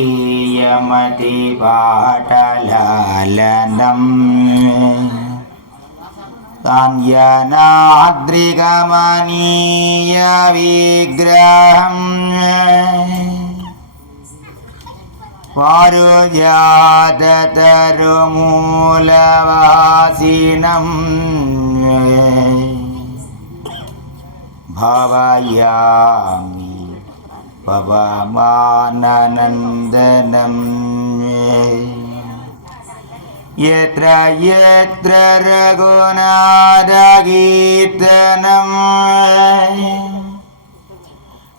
కాంజనీయమతి పాటలనం కాంజనాద్రిగమనీయ విగ్రహం వారుజాతరుమూలవాసినం భవయామి पवमाननन्दनम् यत्र यत्र रघुनाथकीर्तनम्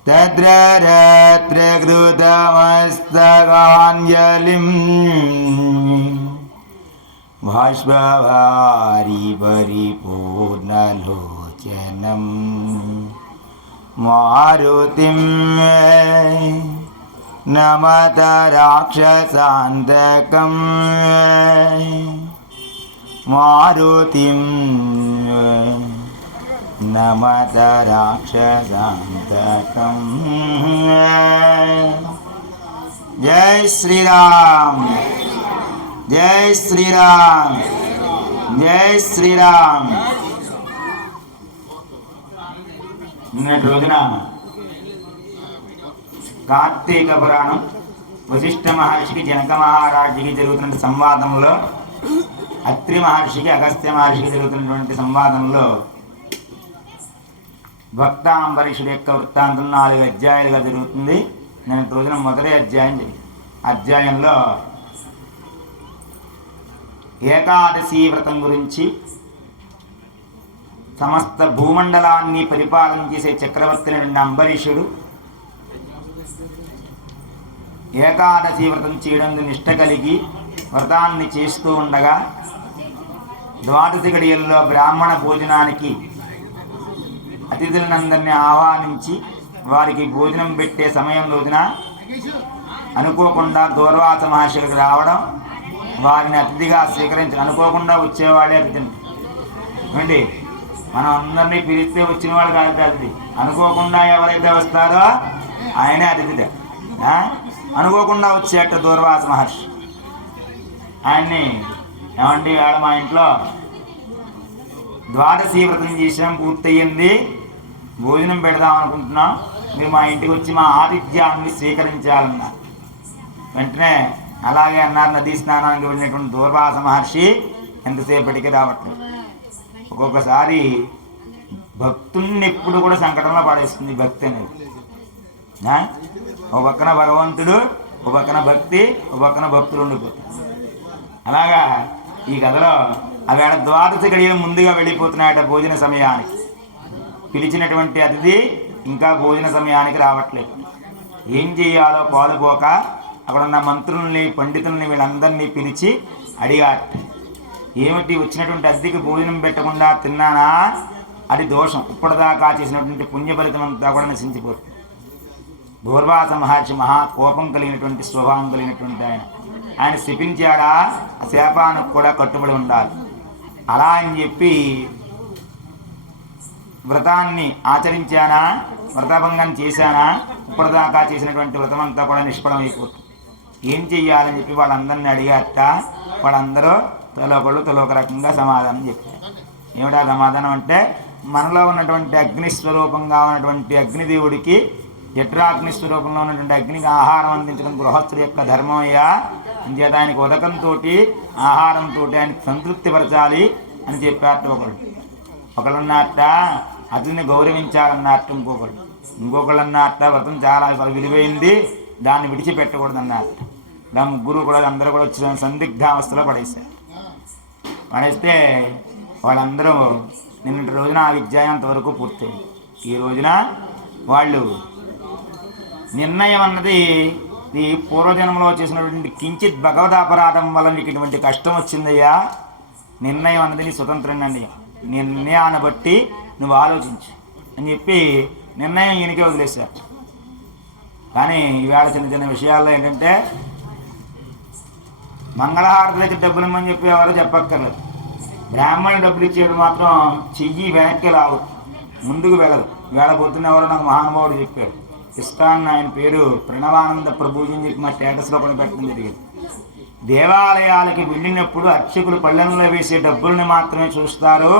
तत्र रत्र कृतमस्तकाञ्जलिम् भाष्पवारि परिपूर्णलोचनम् मारुतिं नमत राक्षसान्तकम् मारुतिं नमत राक्षसान्तकम् जय श्रीराम जय श्रीराम जय श्रीराम నిన్నటి రోజున కార్తీక పురాణం వశిష్ఠ మహర్షికి జనక మహారాజుకి జరుగుతున్న సంవాదంలో అత్రి మహర్షికి అగస్త్య మహర్షికి జరుగుతున్నటువంటి సంవాదంలో భక్తాంబరీషుడి యొక్క వృత్తాంతం నాలుగు అధ్యాయాలుగా జరుగుతుంది. నేను రోజున మొదటి అధ్యాయం అధ్యాయంలో ఏకాదశి వ్రతం గురించి సమస్త భూమండలాన్ని పరిపాలన చేసే చక్రవర్తి అయిన అంబరీషుడు ఏకాదశి వ్రతం చేయడం నిష్ట కలిగి వ్రతాన్ని చేస్తూ ఉండగా ద్వాదశి గడియల్లో బ్రాహ్మణ భోజనానికి అతిథులందరినీ ఆహ్వానించి వారికి భోజనం పెట్టే సమయం రోజున అనుకోకుండా దూర్వాస మహర్షులకు రావడం వారిని అతిథిగా స్వీకరించి అనుకోకుండా వచ్చేవాళ్ళే అతిథి మనం అందరినీ పిలిస్తే వచ్చిన వాళ్ళు కాదు అతిథి అనుకోకుండా ఎవరైతే వస్తారో ఆయనే అతిథిదే అనుకోకుండా వచ్చేట దూర్వాస మహర్షి. ఆయన్ని ఏమండి వాడ మా ఇంట్లో ద్వాదశీ వ్రతం చేసాం పూర్తయింది. భోజనం పెడదాం అనుకుంటున్నాం. మీరు మా ఇంటికి వచ్చి మా ఆతిథ్యాన్ని స్వీకరించాలన్నా. వెంటనే అలాగే అన్నారు నదీ స్నానానికి వెళ్ళినటువంటి దూర్వాస మహర్షి ఎంతసేపటికి రావట్లేదు. ఒక్కొక్కసారి భక్తుల్ని ఎప్పుడు కూడా సంకటంలో పడేస్తుంది భక్తి అనేది. ఒక పక్కన భగవంతుడు ఒక పక్కన భక్తి ఒక పక్కన భక్తులు ఉండిపోతారు. అలాగా ఈ కథలో అవేళ ద్వాదశ గడియ ముందుగా వెళ్ళిపోతున్నాయట భోజన సమయానికి. పిలిచినటువంటి అతిథి ఇంకా భోజన సమయానికి రావట్లేదు. ఏం చేయాలో పాలుపోక అక్కడ ఉన్న మంత్రుల్ని పండితుల్ని వీళ్ళందరినీ పిలిచి అడిగాట ఏమిటి వచ్చినటువంటి అద్దెకి భోజనం పెట్టకుండా తిన్నానా? అది దోషం. ఇప్పటిదాకా చేసినటువంటి పుణ్య ఫలితం అంతా కూడా నశించిపోతుంది. దూర్వాస మహర్షి మహా కోపం కలిగినటువంటి స్వభావం కలిగినటువంటి ఆయన. ఆయన శపించాడా? శాపానికి కూడా కట్టుబడి ఉండాలి. అలా అని చెప్పి వ్రతాన్ని ఆచరించానా? వ్రతభంగం చేశానా? ఇప్పటిదాకా చేసినటువంటి వ్రతం అంతా కూడా నిష్ఫలం అయిపోతుంది. ఏం చెయ్యాలని చెప్పి వాళ్ళందరినీ అడిగారట. వాళ్ళందరూ తొలొకళ్ళు తొలొక రకంగా సమాధానం చెప్పారు. ఏమిటా సమాధానం అంటే మనలో ఉన్నటువంటి అగ్ని స్వరూపంగా ఉన్నటువంటి అగ్నిదేవుడికి జఠరాగ్ని స్వరూపంలో ఉన్నటువంటి అగ్నికి ఆహారం అందించడం గృహస్థుడి యొక్క ధర్మం అయ్యా అంచేత ఆయనకు ఉదకంతో ఆహారంతో ఆయనకు సంతృప్తిపరచాలి అని చెప్పారట ఒకళ్ళు ఒకళ్ళన్నట్ట అతన్ని గౌరవించాలన్నట్టు ఇంకొకళ్ళు ఇంకొకళ్ళు అన్నట్ట వ్రతం చాలా విలువైంది దాన్ని విడిచిపెట్టకూడదు అన్నట్టు ఇలా ముగ్గురు కూడా అందరూ కూడా వచ్చి సందిగ్ధావస్థలో పడేశారు. పడేస్తే వాళ్ళందరూ నిన్నటి రోజున ఆ విద్యాయంత అంతవరకు పూర్తయింది. ఈ రోజున వాళ్ళు నిర్ణయం అన్నది ఈ పూర్వజన్మలో చేసినటువంటి కించిత్ భగవదాపరాధం వల్ల నీకు ఇటువంటి కష్టం వచ్చిందయ్యా? నిర్ణయం అన్నది నీ స్వతంత్రం అండి నిర్ణయాన్ని బట్టి నువ్వు ఆలోచించు అని చెప్పి నిర్ణయం ఈయనకే వదిలేశారు. కానీ ఈవేళ చిన్న చిన్న విషయాల్లో ఏంటంటే మంగళహారతులకి డబ్బులు ఇమ్మని చెప్పి ఎవరు చెప్పక్కర్లేదు. బ్రాహ్మణి డబ్బులు ఇచ్చేది మాత్రం చెయ్యి వెనక్కి లావు ముందుకు వెళ్ళదు. వేళ పొద్దున్న నాకు మహానుభావుడు చెప్పాడు ఇష్టాన్ని ఆయన పేరు ప్రణవానంద ప్రభుజీ అని చెప్పి మా స్టేటస్లో కూడా పెట్టడం జరిగింది. దేవాలయాలకి వెళ్ళినప్పుడు అర్చకులు పళ్ళెంలో వేసే డబ్బుల్ని మాత్రమే చూస్తారు.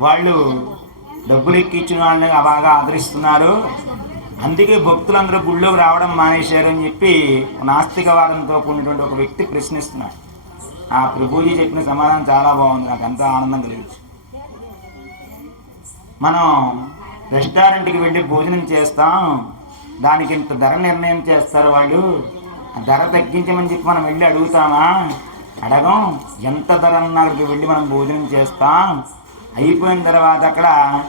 వాళ్ళు డబ్బులు ఎక్కించిన వాళ్ళని బాగా ఆదరిస్తున్నారు. అందుకే భక్తులందరూ గుళ్ళోకి రావడం మానేశారు అని చెప్పి నాస్తికవాదంతో కూడినటువంటి ఒక వ్యక్తి ప్రశ్నిస్తున్నాడు. ఆ ప్రభుజీ చెప్పిన సమాధానం చాలా బాగుంది. నాకు ఎంతో ఆనందం కలిగింది. మనం రెస్టారెంట్కి వెళ్ళి భోజనం చేస్తాం. దానికి ఇంత ధర నిర్ణయం చేస్తారు వాళ్ళు. ఆ ధర తగ్గించమని చెప్పి మనం వెళ్ళి అడుగుతామా? అడగం. ఎంత ధర అన్నా అక్కడికి వెళ్ళి మనం భోజనం చేస్తాం. అయిపోయిన తర్వాత అక్కడ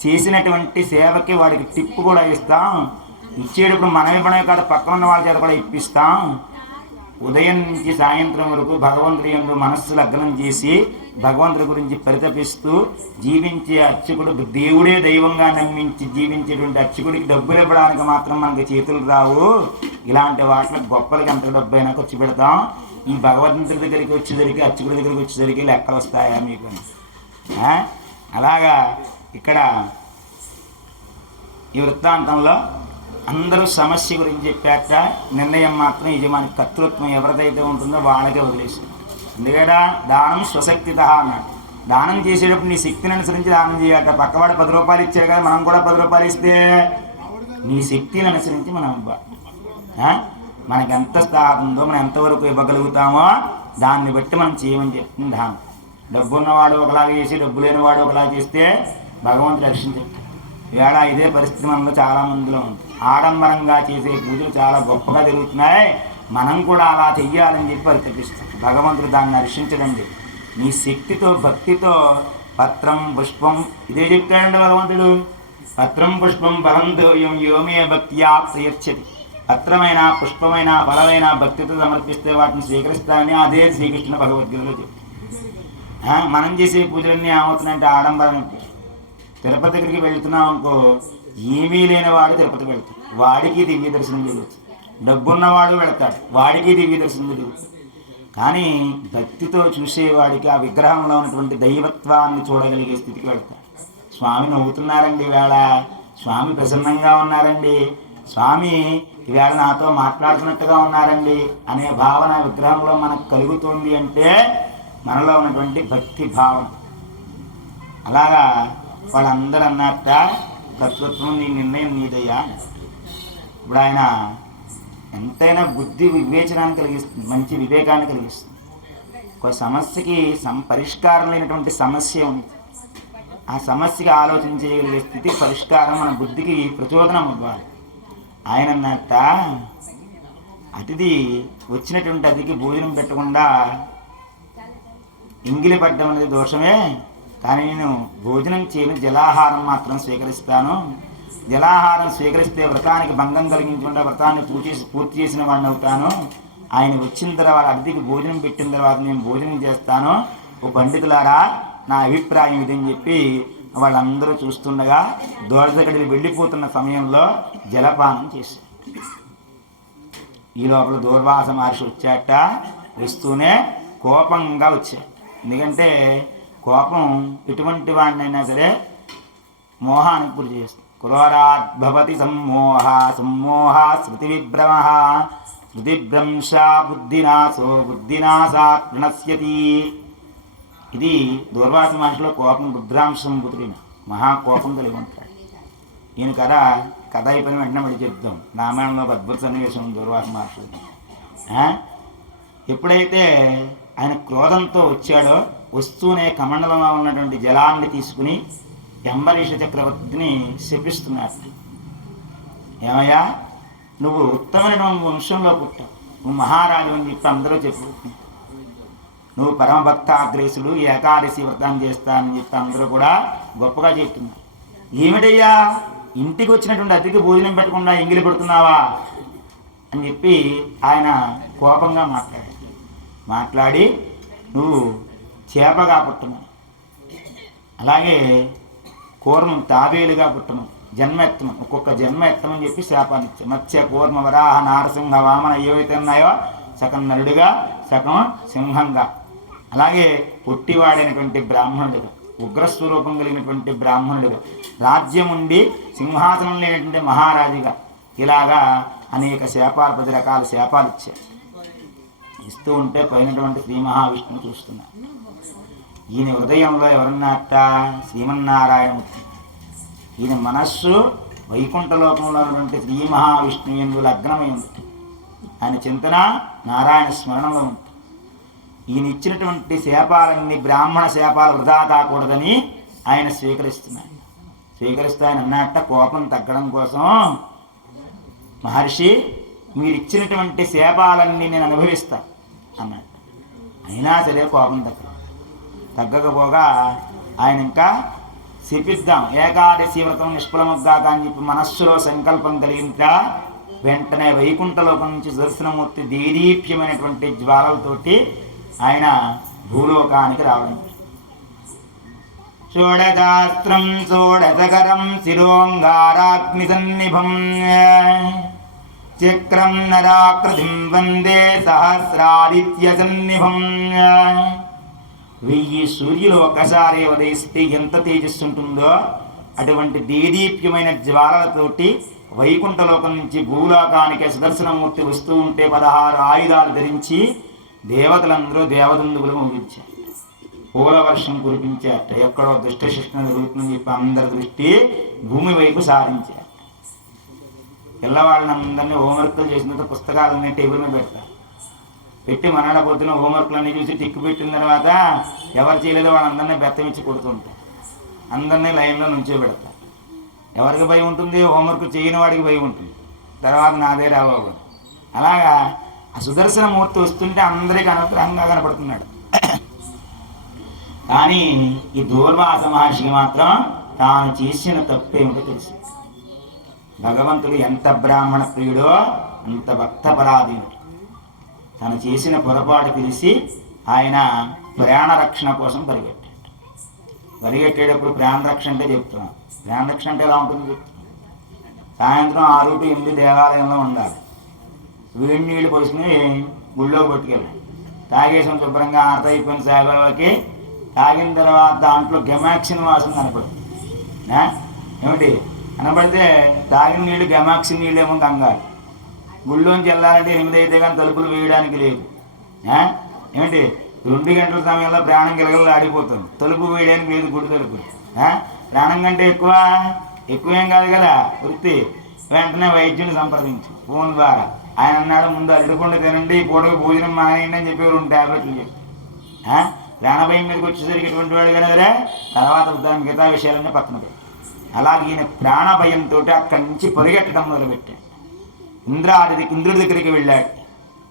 చేసినటువంటి సేవకి వాడికి టిప్పు కూడా ఇస్తాం. ఇచ్చేటప్పుడు మనం ఇవ్వడమే కాదు పక్కన ఉన్న వాళ్ళ చేత కూడా ఇప్పిస్తాం. ఉదయం నుంచి సాయంత్రం వరకు భగవంతుడి యందు మనస్సు లగ్నం చేసి భగవంతుడి గురించి పరితపిస్తూ జీవించే అర్చకుడు దేవుడే దైవంగా నమ్మించి జీవించేటువంటి అర్చకుడికి డబ్బులు ఇవ్వడానికి మాత్రం మనకి చేతులు రావు. ఇలాంటి వాటిలో గొప్పలకి ఎంత డబ్బు అయినా ఖర్చు పెడతాం. ఈ భగవంతుడి దగ్గరికి వచ్చేసరికి అర్చకుడి దగ్గరికి వచ్చేసరికి లెక్కలు వస్తాయా మీకు? అలాగా ఇక్కడ ఈ వృత్తాంతంలో అందరూ సమస్య గురించి చెప్పాక నిర్ణయం మాత్రం యజమాని కర్తృత్వం ఎవరిదైతే ఉంటుందో వాళ్ళకే వదిలేసింది ఎందుకంటే దానం స్వశక్తిత అన్నాడు. దానం చేసేటప్పుడు నీ శక్తిని అనుసరించి దానం చేయాలట. పక్కవాడు పది రూపాయలు ఇచ్చాడు కదా మనం కూడా పది రూపాయలు ఇస్తే నీ శక్తిని అనుసరించి మనం ఇవ్వాలి. మనకి ఎంత స్థాయి ఉందో మనం ఎంతవరకు ఇవ్వగలుగుతామో దాన్ని బట్టి మనం చేయమని చెప్తుంది దానం. డబ్బు ఉన్నవాడు ఒకలాగా చేసి డబ్బు లేనివాడు ఒకలాగా చేస్తే భగవంతుడు రక్షించాడు ఇవాళ ఇదే పరిస్థితి మనలో చాలా మందిలో ఉంది. ఆడంబరంగా చేసే పూజలు చాలా గొప్పగా జరుగుతున్నాయి. మనం కూడా అలా చెయ్యాలని చెప్పి పరితపిస్తాం. భగవంతుడు దాన్ని హర్షించడండి నీ శక్తితో భక్తితో పత్రం పుష్పం ఇదే చెప్తాడండి భగవంతుడు. పత్రం పుష్పం బలం దోయం యోమే భక్త్యా ప్రయచ్చతి పత్రమైన పుష్పమైన బలమైన భక్తితో సమర్పిస్తే వాటిని స్వీకరిస్తానని అదే శ్రీకృష్ణ భగవద్గీతలో చెప్తాడు. మనం చేసే పూజలన్నీ ఏమవుతున్నాయంటే ఆడంబరం తిరుపతి దగ్గరికి వెళ్తున్నాం అనుకో ఏమీ లేని వాడు తిరుపతికి వెళ్తాడు. వాడికి దివ్య దర్శనం జరుగుతుంది. డబ్బున్నవాడు వెళ్తాడు. వాడికి దివ్య దర్శనం జరుగుతుంది. కానీ భక్తితో చూసేవాడికి ఆ విగ్రహంలో ఉన్నటువంటి దైవత్వాన్ని చూడగలిగే స్థితికి వెళ్తాడు. స్వామి నవ్వుతున్నారండి వేళ స్వామి ప్రసన్నంగా ఉన్నారండి. స్వామి ఈవేళ నాతో మాట్లాడుతున్నట్టుగా ఉన్నారండి అనే భావన విగ్రహంలో మనకు కలుగుతుంది అంటే మనలో ఉన్నటువంటి భక్తి భావన అలాగా వాళ్ళందరూ అన్నట్ట కర్తృత్వం నీ నిర్ణయం నీదయ్యా. ఇప్పుడు ఆయన ఎంతైనా బుద్ధి వివేచనాన్ని కలిగిస్తుంది మంచి వివేకాన్ని కలిగిస్తుంది. ఒక సమస్యకి సం పరిష్కారం లేనటువంటి సమస్య ఉంది. ఆ సమస్యకి ఆలోచన చేయగలిగే స్థితి పరిష్కారం మన బుద్ధికి ప్రచోదనం ఇవ్వాలి ఆయన అన్నట్ట అతిథి వచ్చినటువంటి అతిథికి భోజనం పెట్టకుండా ఇంగిలి పడ్డం అనేది దోషమే. కానీ నేను భోజనం చేయను జలాహారం మాత్రం స్వీకరిస్తాను. జలాహారం స్వీకరిస్తే వ్రతానికి భంగం కలిగించకుండా వ్రతాన్ని పూర్తి పూర్తి చేసిన వాడిని అవుతాను. ఆయన వచ్చిన తర్వాత అతిథికి భోజనం పెట్టిన తర్వాత నేను భోజనం చేస్తాను. ఓ పండితులారా నా అభిప్రాయం ఇదని చెప్పి వాళ్ళందరూ చూస్తుండగా దోరదగడికి వెళ్ళిపోతున్న సమయంలో జలపానం చేశారు. ఈ లోపల దూర్వాస మహర్షి వచ్చాట వస్తూనే కోపంగా వచ్చాడు. ఎందుకంటే కోపం ఎటువంటి వాడినైనా సరే మోహానికి గురి చేస్తుంది. క్రోరాత్ భవతి సమ్మోహ సమ్మోహ శృతి విభ్రమ శృతిభ్రంశ బుద్ధినాశో బుద్ధినాశా ప్రణశ్యతి. ఇది దూర్వాస మహర్షిలో కోపం రుద్రాంశం బుతుడిన మహాకోపం కలిగి ఉంటాడు. ఈయన కథ కథ అయిపోయిన వెంటనే మళ్ళీ చెప్తాం రామాయణంలో అద్భుత సన్నివేశం దూర్వాస మహర్షి ఎప్పుడైతే ఆయన క్రోధంతో వచ్చాడో వస్తూనే కమండలంలో ఉన్నటువంటి జలాన్ని తీసుకుని ఎంబరీష చక్రవర్తిని శపిస్తున్నాడు ఏమయ్యా? నువ్వు ఉత్తమైన వంశంలో పుట్టావు. నువ్వు మహారాజు అని చెప్పి అందరూ చెప్పుకుంటున్నావు నువ్వు పరమభక్త అగ్రేసుడు ఏకాదశి వ్రతం చేస్తానని చెప్పి అందరూ కూడా గొప్పగా చెప్తున్నారు. ఏమిటయ్యా? ఇంటికి వచ్చినటువంటి అతిథి భోజనం పెట్టకుండా ఎంగిలి పెడుతున్నావా అని చెప్పి ఆయన కోపంగా మాట్లాడాడు మాట్లాడి నువ్వు చేపగా పుట్టను. అలాగే కూర్మం తాబేలుగా పుట్టను జన్మఎత్తనం ఒక్కొక్క జన్మ ఎత్తమని చెప్పి శాపాన్ని ఇచ్చాడు మత్స్య కూర్మ వరాహ నారసింహ వామన ఏవైతే ఉన్నాయో సగం నరుడిగా సగం సింహంగా. అలాగే పుట్టివాడైనటువంటి బ్రాహ్మణుడిగా ఉగ్రస్వరూపం కలిగినటువంటి బ్రాహ్మణుడిగా రాజ్యం ఉండి సింహాసనం లేనటువంటి మహారాజుగా ఇలాగా అనేక శాపాలు పది రకాల శాపాలు ఇచ్చారు. ఇస్తూ ఉంటే పైనటువంటి శ్రీ మహావిష్ణువు చూస్తున్నారు ఈయన హృదయంలో ఎవరున్నట్ట శ్రీమన్నారాయణమూర్తి. ఈయన మనస్సు వైకుంఠలోకంలో ఉన్నటువంటి శ్రీ మహావిష్ణువు ఎందు లగ్నమై ఉంది. ఆయన చింతన నారాయణ స్మరణలో ఉంది. ఈయన ఇచ్చినటువంటి శాపాలన్నీ బ్రాహ్మణ శాపాలు వృధా కాకూడదని ఆయన స్వీకరిస్తున్నాడు. స్వీకరిస్తూ ఆయన అన్నట్ట కోపం తగ్గడం కోసం మహర్షి మీరు ఇచ్చినటువంటి శాపాలన్నీ నేను అనుభవిస్తా అన్నట్టు అయినా సరే కోపం తగ్గ తగ్గకపోగా ఆయన ఇంకా శిపిద్దాం. ఏకాదశి వ్రతం నిష్ఫలముగ్గాక అని చెప్పి మనస్సులో సంకల్పం కలిగించా వెంటనే వైకుంఠలోకం నుంచి దర్శనమూర్తి దేదీప్యమైనటువంటి జ్వాలలతోటి ఆయన భూలోకానికి రావడం. షోడశాస్త్రం షోడశకరం శిరోంగారాగ్ని సన్నిభం చక్రం నరాకృతిం వందే సహస్రాదిత్య సన్నిభం వెయ్యి సూర్యులు ఒక్కసారి ఉదయిస్తే ఎంత తేజస్సు ఉంటుందో అటువంటి దేదీప్యమైన జ్వాలలతోటి వైకుంఠలోకం నుంచి భూలోకానికి సుదర్శనమూర్తి వస్తూ ఉంటే పదహారు ఆయుధాలు ధరించి దేవతలందరూ దేవదందువులు పంపించారు. పూలవర్షం కురిపించారట. ఎక్కడో దుష్ట శిక్షణ జరుగుతుందని చెప్పి అందరి దృష్టి భూమి వైపు సారించారు పిల్లవాళ్ళని అందరినీ హోంవర్క్లు చేసిన పుస్తకాలన్నీ టేబుల్ మీద పెడతారు. పెట్టి మనాడ పొద్దున హోంవర్క్లన్నీ చూసి టిక్కు పెట్టిన తర్వాత ఎవరు చేయలేదో వాళ్ళందరినీ బెత్తం ఇచ్చి కొడుతుంటారు. అందరినీ లైన్లో నుంచో పెడతారు. ఎవరికి భయం ఉంటుంది? హోంవర్క్ చేయని వాడికి భయం ఉంటుంది. తర్వాత నాదే రాబాబు అలాగా ఆ సుదర్శన మూర్తి వస్తుంటే అందరికీ అనుగ్రహంగా కనపడుతున్నాడు. కానీ ఈ దూర్వాస మహర్షికి మాత్రం తాను చేసిన తప్పేమిటో తెలుసు. భగవంతుడు ఎంత బ్రాహ్మణ ప్రియుడో అంత భక్తపరాధీనుడు. తను చేసిన పొరపాటు తెలిసి ఆయన ప్రాణ రక్షణ కోసం పరిగెట్టాడు. పరిగెట్టేటప్పుడు ప్రాణ రక్షణ అంటే చెప్తున్నాను. ప్రాణ రక్షణ అంటే ఎలా ఉంటుంది చెప్తున్నాను. సాయంత్రం ఆరు టు ఎనిమిది దేవాలయంలో ఉండాలి. వేడి నీళ్ళు పోసుకుని గుళ్ళో పట్టుకెళ్ళాలి. తాగేసాం శుభ్రంగా ఆర్త అయిపోయిన సాయిబాబాకి తాగిన తర్వాత దాంట్లో గెమాక్సిన్ వాసన కనపడుతుంది. ఏమిటి కనపడితే తాగిన నీళ్ళు గెమాక్సిన్ నీళ్ళు ఏమో కంగారు. గుళ్ళోంచి వెళ్ళాలంటే ఎనిమిది అయితే కానీ తలుపులు వేయడానికి లేదు. ఏమిటి రెండు గంటల సమయంలో ప్రాణం గిలగలు ఆడిపోతుంది. తలుపు వేయడానికి లేదు గుడి తలుపు ప్రాణం కంటే ఎక్కువ ఎక్కువేం కాదు కదా? వృత్తి. వెంటనే వైద్యుని సంప్రదించు. ఫోన్ ద్వారా. ఆయన అన్నాడు ముందు అరటిపండు తినండి పూటకు భోజనం మానేయండి అని చెప్పి రెండు ట్యాబ్లెట్లు చెప్పి ప్రాణభయం మీదకి వచ్చేసరికి ఎటువంటి వాడు కదరే తర్వాత దాని మిగతా విషయాలన్నీ పక్కన అలా అలాగే ఈయన ప్రాణభయంతో అక్కడి నుంచి పరిగెట్టడం మొదలుపెట్టాడు. ఇంద్రాది ఇంద్రుడి దగ్గరికి వెళ్ళాడు.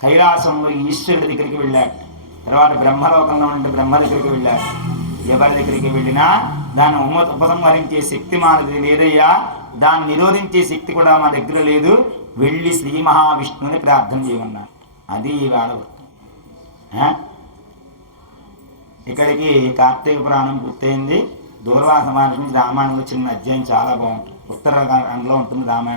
కైలాసంలో ఈశ్వరుడి దగ్గరికి వెళ్ళాడు. తర్వాత బ్రహ్మలోకంలో ఉండే బ్రహ్మ దగ్గరికి వెళ్ళాడు. ఎవరి దగ్గరికి వెళ్ళినా దాన్ని ఉమ ఉపసంహరించే శక్తి మాది లేదయ్యా. దాన్ని నిరోధించే శక్తి కూడా మా దగ్గర లేదు. వెళ్ళి శ్రీ మహావిష్ణువుని ప్రార్థన చేయమన్నాడు. అది ఇవాళ ఇక్కడికి కార్తీక పురాణం పూర్తయింది. దూర్వాస మహర్షి నుంచి రామాయణంలో చిన్న అధ్యాయం చాలా బాగుంటుంది. ఉత్తరాఖండ్లో ఉంటుంది రామాయణం.